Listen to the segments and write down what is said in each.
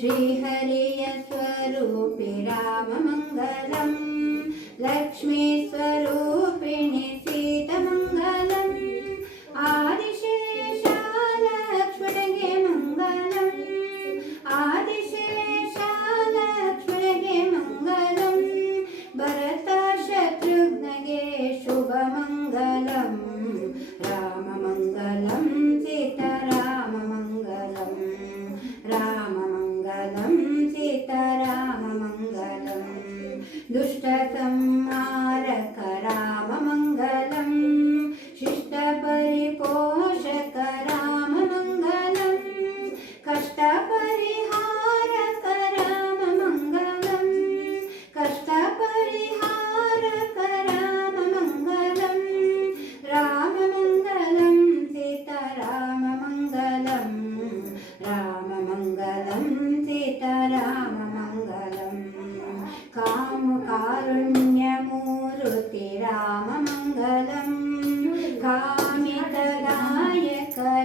श्रीहरियस्वरूपे राममङ्गलम् लक्ष्मी दुष्टतम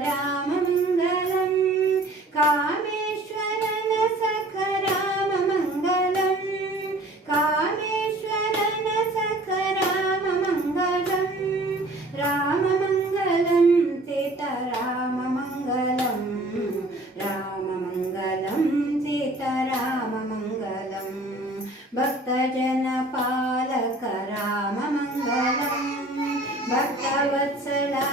राममङ्गलं कामेश्वरन सख राममङ्गलं कामेश्वरन सख राममङ्गलं राममङ्गलं सीता राममङ्गलं राममङ्गलं सीता राममङ्गलं भक्तजनपा वत्सला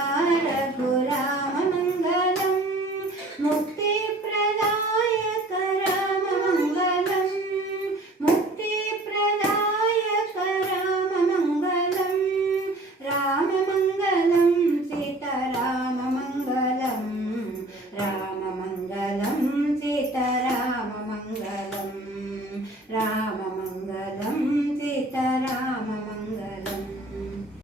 रघुराममङ्गलं मुक्ति